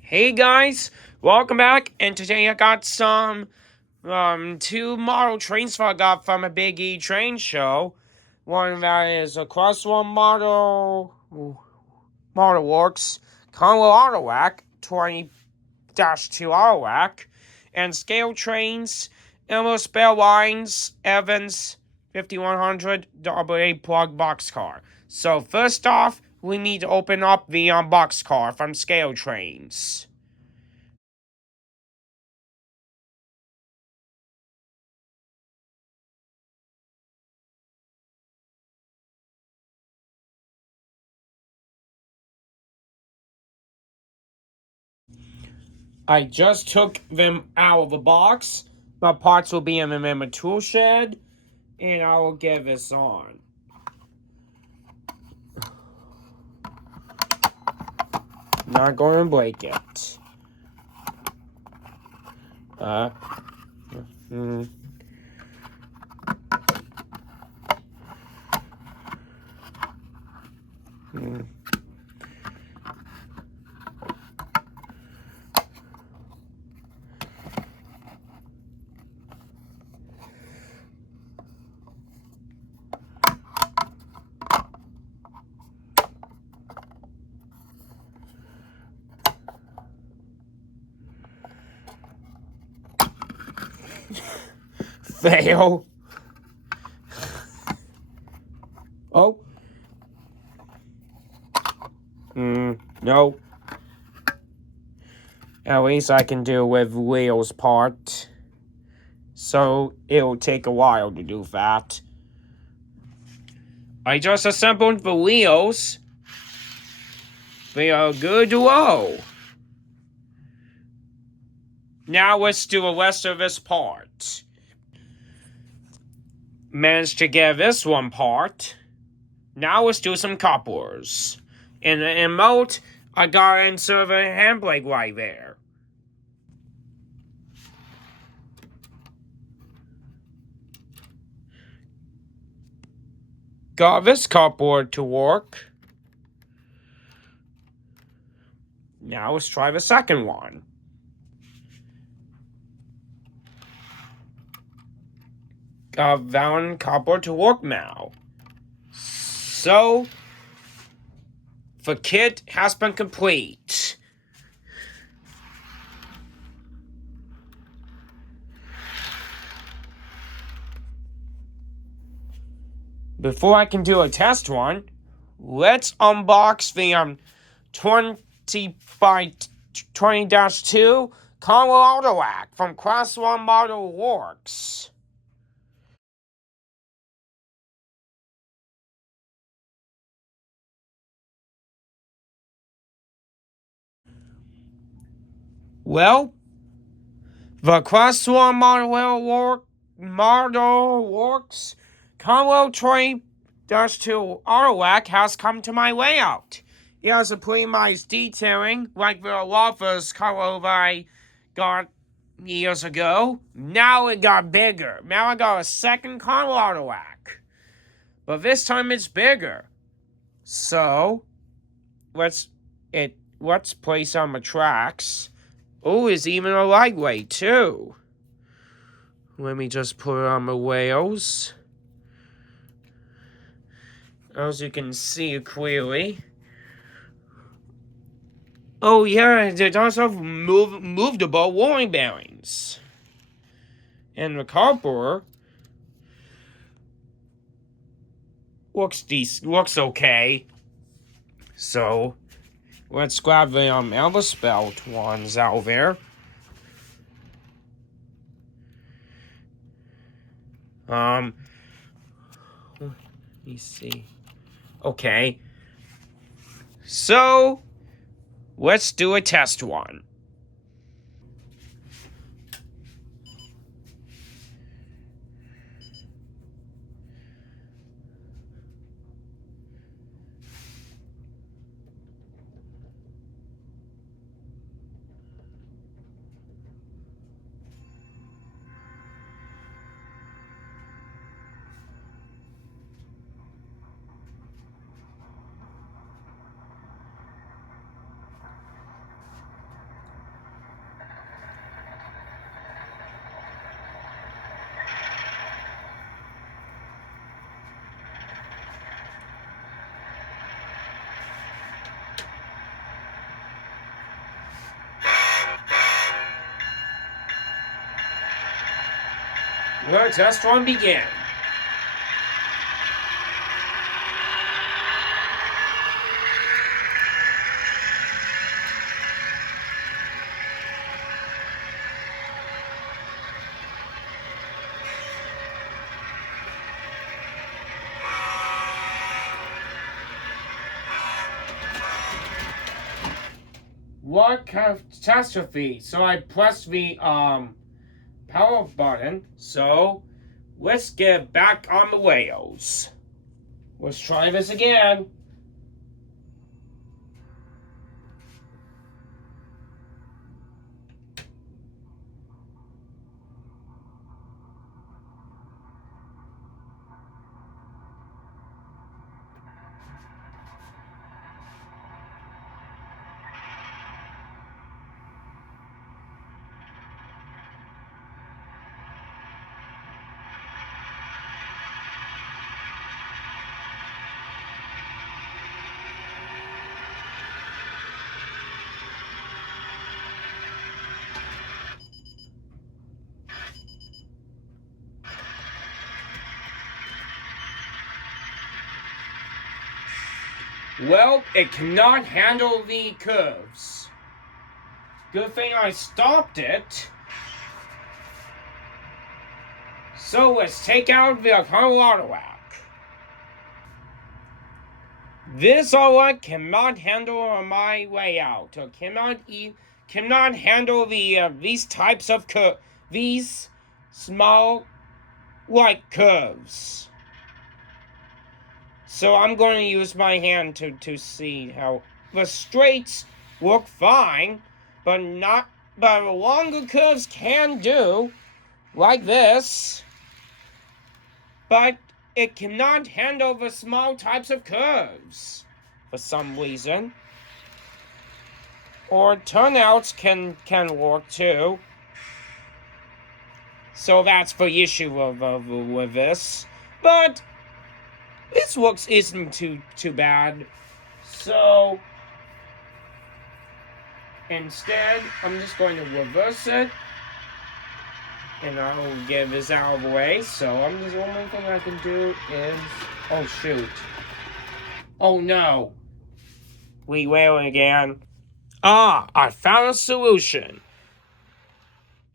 Hey guys, welcome back, and today I got some two model trains I got from a Big E train show. One that is a ClassOneModelWorks Conrail Autorack 20-2 Autorack, and ScaleTrains, Amherst Bell Lines, Evans 5100 AA plug boxcar. So first off, we need to open up the boxcar from ScaleTrains. I just took them out of the box. My parts will be in the tool shed, and I will get this on. Not going to break it. Fail. Oh. No. At least I can do with Leo's part. So it'll take a while to do that. I just assembled the wheels. They are good to go. Now let's do the rest of this part. Managed to get this one part. Now let's do some couplers. In the emote, I got to insert a handbrake right there. Got this coupler to work. Now let's try the second one. Got that one coupler to work now. So, the kit has been complete. Before I can do a test one, let's unbox the 20 by 20-2 Conrail Autorack from ClassOneModelWorks. Well, the ClassOneModelWorks Conrail 20-2 Autorack has come to my layout. It has a pretty nice detailing, like the Loftus Conrail I got years ago. Now it got bigger. Now I got a second Conrail Autorack. But this time it's bigger. So, let's place on the tracks. Oh, it's even a lightweight too. Let me just put it on the rails. As you can see clearly. Oh yeah, there's also movable rolling bearings. And the carburetor looks okay. So let's grab the Elvis belt ones out there. Let me see. Okay. So let's do a test one. Your test run begin. What catastrophe? So I pressed the power button. So let's get back on the rails. Let's try this again. Well, it cannot handle the curves. Good thing I stopped it. So let's take out the Conrail Autorack. This Autorack cannot handle my layout, or cannot handle these types of these small curves. So I'm going to use my hand to see how the straights work fine, but the longer curves can do, like this. But it cannot handle the small types of curves for some reason. Or turnouts can work too. So that's the issue with this. But this looks isn't too bad. So instead, I'm just going to reverse it. And I will get this out of the way. So the only thing I can do is, oh shoot. Oh no. Rewailing again. I found a solution.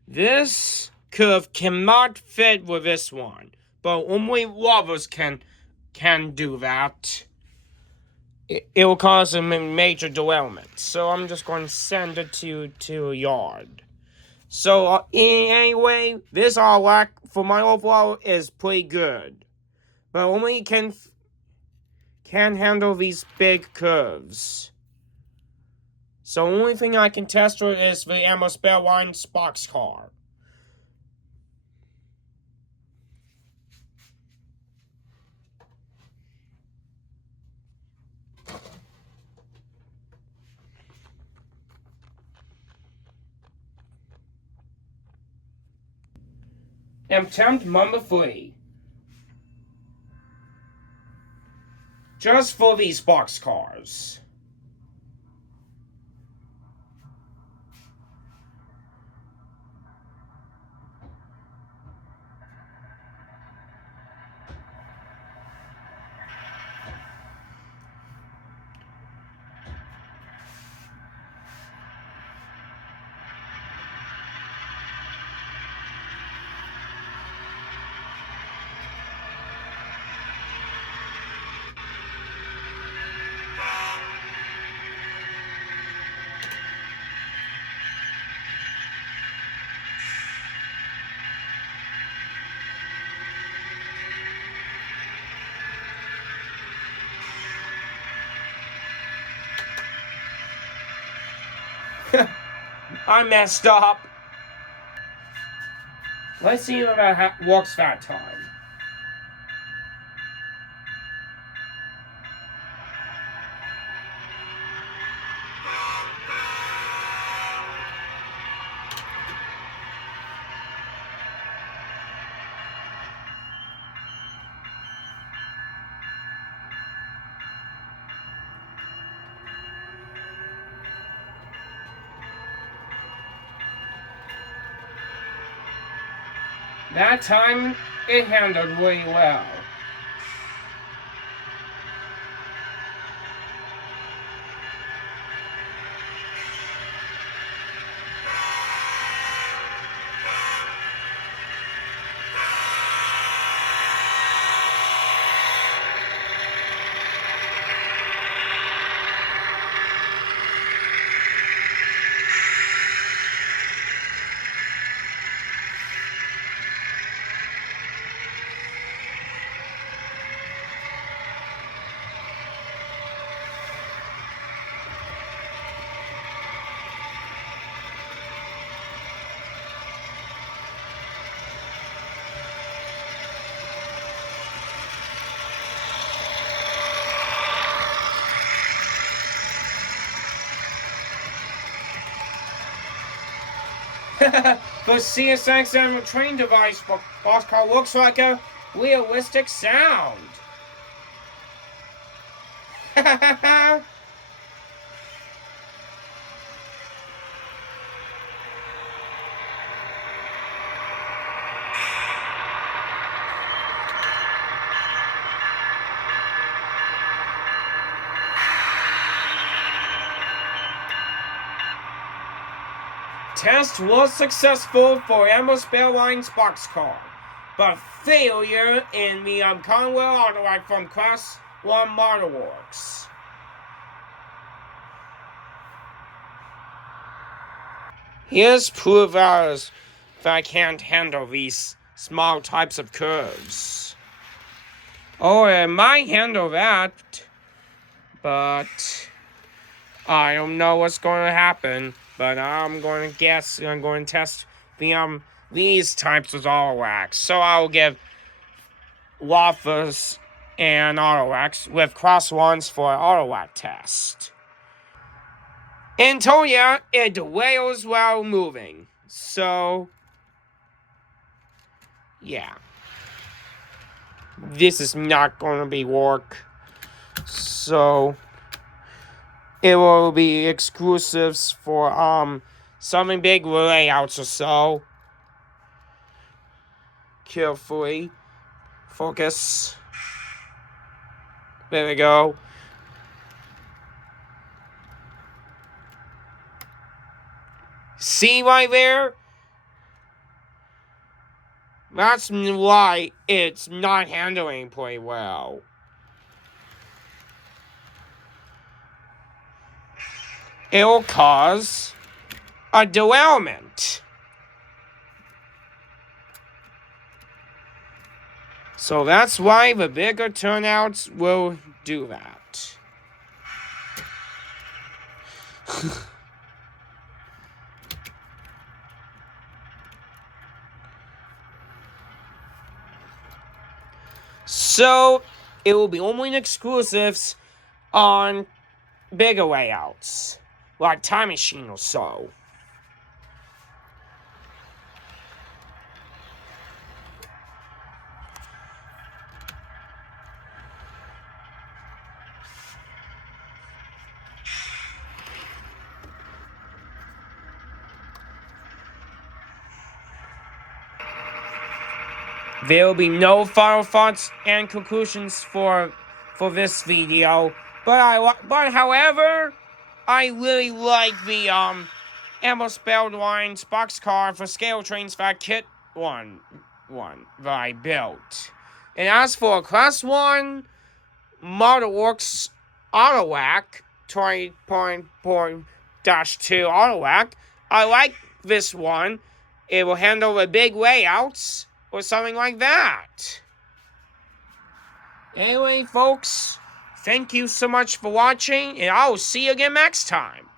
This curve cannot fit with this one, but only lovers can do that. It will cause a major derailment. So I'm just going to send it to a yard. So anyway, this Autorack for my overall is pretty good, but only can handle these big curves. So the only thing I can test with is the Amherst Boxcar. Attempt number 3. Just for these boxcars. I messed up. Let's see if that works that time. That time, it handled really well. The CSX and train device Boxcar looks like a realistic sound. Test was successful for Amherst Line's Boxcar, but failure in the Conrail Autorack from ClassOneModelWorks. Here's proof that I can't handle these small types of curves. Oh, it might handle that, but I don't know what's going to happen. But I'm going to guess I'm going to test these types of autoracks. So I'll give waffles and autoracks with cross ones for an autorack test. And yeah, it derails while moving. So yeah, this is not going to be work. So it will be exclusives for something big layouts or so. Carefully focus. There we go. See right there? That's why it's not handling pretty well. It will cause a derailment. So that's why the bigger turnouts will do that. So it will be only exclusives on bigger layouts, like Time Machine or so. There will be no final thoughts and conclusions for this video, but however, I really like the Amherst Line's Boxcar for ScaleTrains that kit one that I built. And as for Class 1 ModelWorks Autorack 20.2 Autorack, I like this one. It will handle the big layouts or something like that. Anyway, folks, thank you so much for watching, and I'll see you again next time.